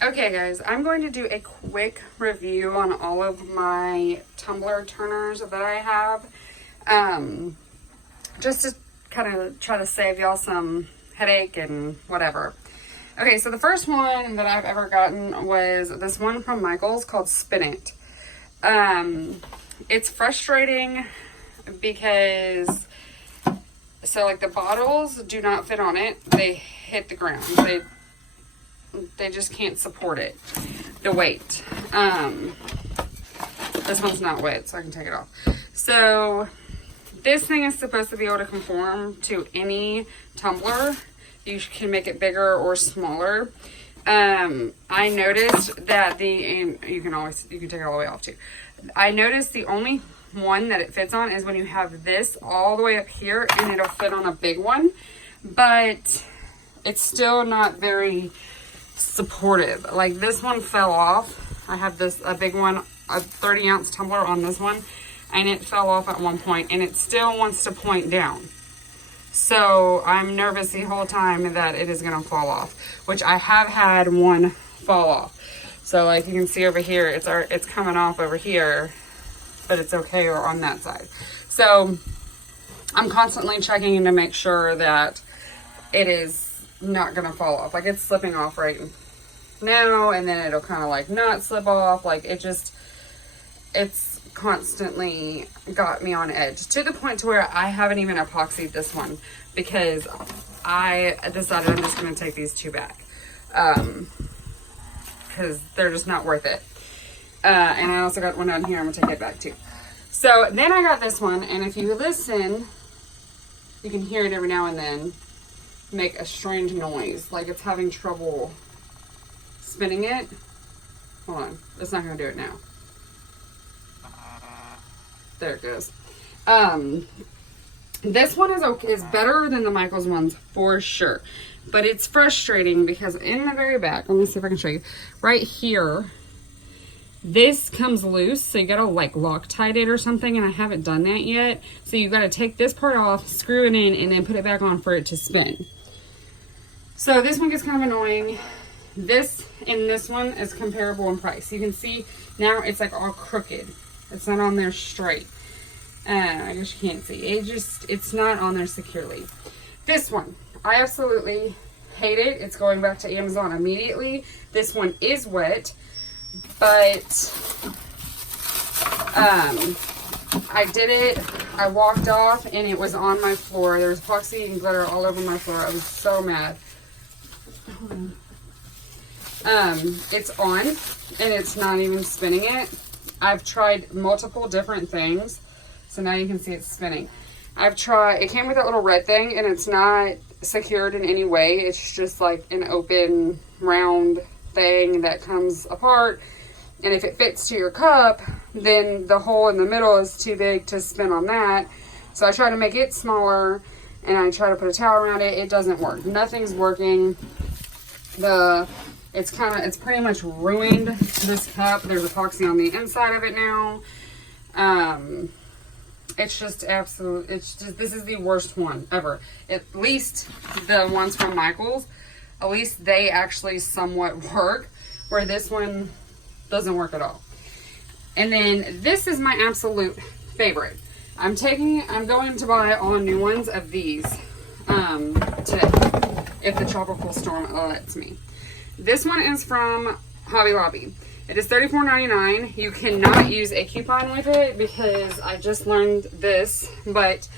Okay guys, I'm going to do a quick review on all of my tumbler turners that I have. Just to kind of try to save y'all some headache and whatever. Okay, so the first one that I've ever gotten was this one from Micheals called Spin It. It's frustrating because, so like the bottles do not fit on it. They hit the ground. They just can't support it, the weight. This one's not wet, so I can take it off. So this thing is supposed to be able to conform to any tumbler. You can make it bigger or smaller. I noticed that and you can take it all the way off too. I noticed the only one that it fits on is when you have this all the way up here, and it'll fit on a big one, but it's still not very supportive. Like this one fell off. I have a big one, a 30-ounce tumbler on this one, and it fell off at one point, and it still wants to point down. So I'm nervous the whole time that it is gonna fall off, which I have had one fall off. So like you can see over here, it's coming off over here, but it's okay or on that side. So I'm constantly checking to make sure that it is not gonna fall off. Like it's slipping off right now, and then it'll kind of like not slip off. Like it's constantly got me on edge to the point to where I haven't even epoxied this one because I decided I'm just gonna take these two back because they're just not worth it. And I also got one down here. I'm gonna take it back too. So then I got this one, and if you listen, you can hear it every now and then make a strange noise, like it's having trouble spinning it. Hold on, it's not gonna do it now. There it goes. This one is better than the Micheals ones for sure, but it's frustrating because in the very back, let me see if I can show you, right here, this comes loose, so you gotta like Loctite it or something, and I haven't done that yet. So you gotta take this part off, screw it in, and then put it back on for it to spin. So this one gets kind of annoying. This and this one is comparable in price. You can see now it's like all crooked. It's not on there straight. I guess you can't see. It's not on there securely. This one, I absolutely hate it. It's going back to Amazon immediately. This one is wet, but I did it. I walked off and it was on my floor. There was epoxy and glitter all over my floor. I was so mad. It's on and it's not even spinning it. I've tried multiple different things, so now you can see it's spinning. It came with that little red thing, and it's not secured in any way. It's just like an open round thing that comes apart, and if it fits to your cup, then the hole in the middle is too big to spin on that. So I try to make it smaller, and I try to put a towel around it. It doesn't work. Nothing's working. It's pretty much ruined this cup. There's epoxy on the inside of it now. This is the worst one ever. At least the ones from Micheals, at least they actually somewhat work, where this one doesn't work at all. And then this is my absolute favorite. I'm going to buy all new ones of these today, if the tropical storm lets me. This one is from Hobby Lobby. It is $34.99. You cannot use a coupon with it because I just learned this, but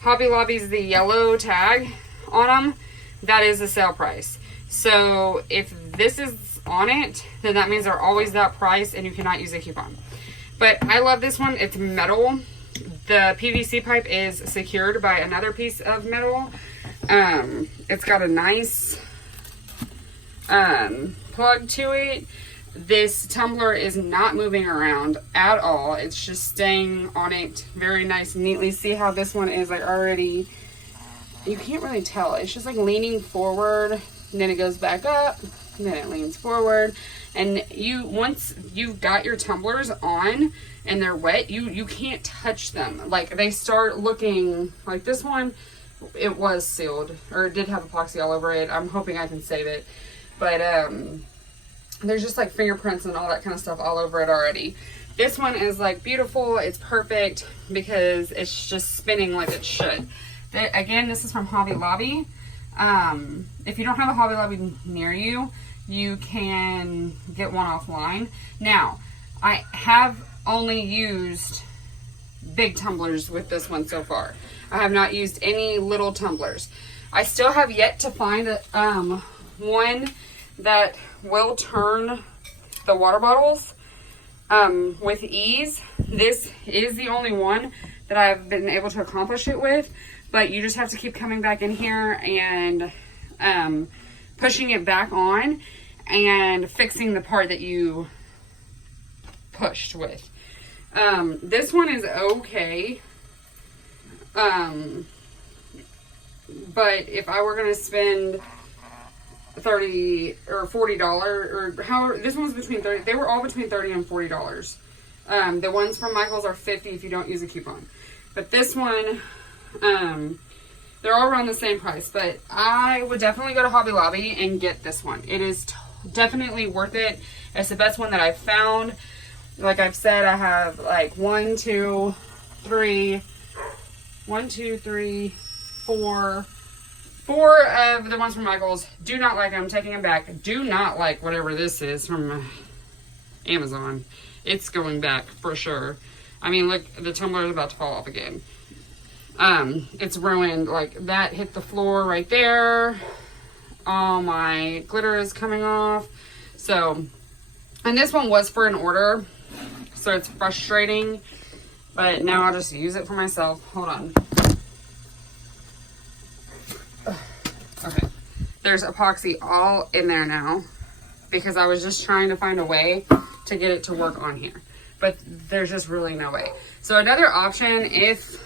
Hobby Lobby's the yellow tag on them. That is the sale price. So if this is on it, then that means they're always that price and you cannot use a coupon. But I love this one. It's metal. The PVC pipe is secured by another piece of metal. It's got a nice plug to it. This tumbler is not moving around at all. It's just staying on it very nice and neatly. See how this one is like already, you can't really tell. It's just like leaning forward, and then it goes back up, and then it leans forward. And once you've got your tumblers on and they're wet, you can't touch them. Like they start looking like this one, it was sealed, or it did have epoxy all over it. I'm hoping I can save it. But there's just like fingerprints and all that kind of stuff all over it already. This one is like beautiful. It's perfect because it's just spinning like it should. Again, this is from Hobby Lobby. If you don't have a Hobby Lobby near you, you can get one offline. Now, I have only used big tumblers with this one so far. I have not used any little tumblers. I still have yet to find one that will turn the water bottles with ease. This is the only one that I've been able to accomplish it with, but you just have to keep coming back in here and pushing it back on and fixing the part that you pushed with. This one is okay, but if I were going to spend $30 or $40 or however, this one was between 30, they were all between $30 and $40. The ones from Micheals are $50 if you don't use a coupon, but this one, they're all around the same price. But I would definitely go to Hobby Lobby and get this one. It is definitely worth it. It's the best one that I've found. Like I've said, I have like 4 of the ones from Micheals. Do not like them. I'm taking them back. Do not like whatever this is from Amazon. It's going back for sure. I mean, look, the tumbler is about to fall off again. It's ruined. Like, that hit the floor right there. All my glitter is coming off. So, and this one was for an order, so it's frustrating. But now I'll just use it for myself. Hold on. Okay. There's epoxy all in there now because I was just trying to find a way to get it to work on here. But there's just really no way. So another option, if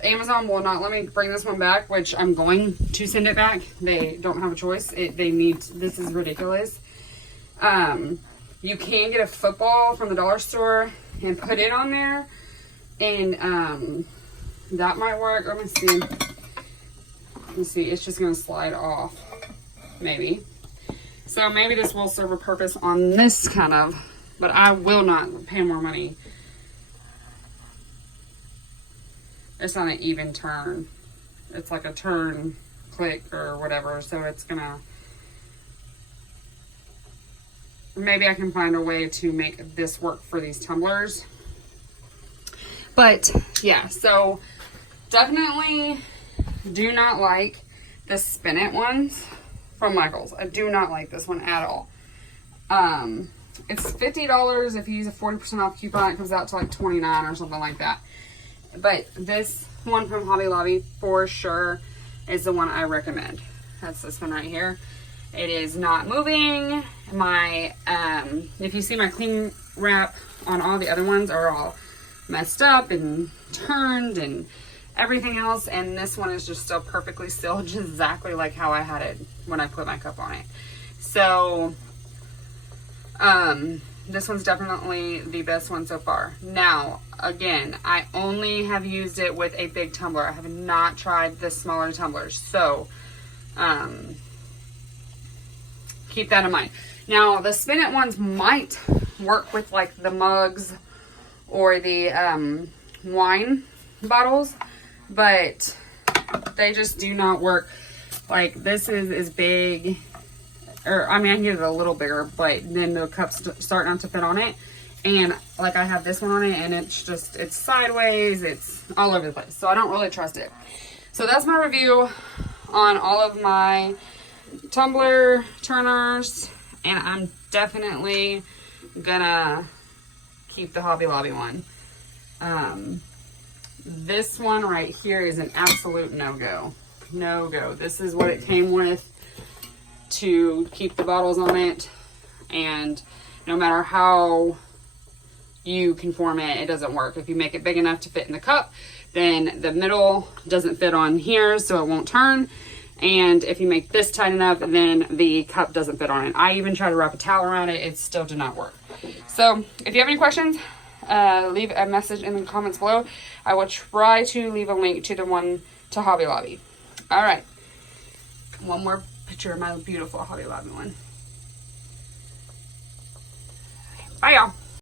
Amazon will not let me bring this one back, which I'm going to send it back. They don't have a choice. This is ridiculous. You can get a football from the dollar store and put it on there, and that might work. Let me see. Let me see. It's just going to slide off, maybe. So maybe this will serve a purpose on this kind of, but I will not pay more money. It's not an even turn. It's like a turn, click, or whatever. So it's gonna, maybe I can find a way to make this work for these tumblers. But yeah, so definitely do not like the spin it ones from Micheals. I do not like this one at all. It's $50 if you use a 40% off coupon. It comes out to like $29 or something like that. But this one from Hobby Lobby for sure is the one I recommend. That's this one right here. It is not moving. My if you see my cling wrap on all the other ones are all messed up and turned and everything else, and this one is just still perfectly still, just exactly like how I had it when I put my cup on it. So this one's definitely the best one so far. Now, again, I only have used it with a big tumbler. I have not tried the smaller tumblers. So, keep that in mind. Now, the spin it ones might work with like the mugs or the wine bottles, but they just do not work. Like, this is big. Or, I mean, I can get it a little bigger, but then the cups start not to fit on it. And, like, I have this one on it, and it's just, it's sideways. It's all over the place. So, I don't really trust it. So, that's my review on all of my tumbler turners. And I'm definitely gonna keep the Hobby Lobby one. This one right here is an absolute no-go. No-go. This is what it came with to keep the bottles on it, and no matter how you conform it, it doesn't work. If you make it big enough to fit in the cup, then the middle doesn't fit on here, so it won't turn. And if you make this tight enough, then the cup doesn't fit on it. I even tried to wrap a towel around it. It still did not work. So if you have any questions, leave a message in the comments below. I will try to leave a link to the one to Hobby Lobby. All right. One more picture of my beautiful Hobby Lobby one. Bye, y'all.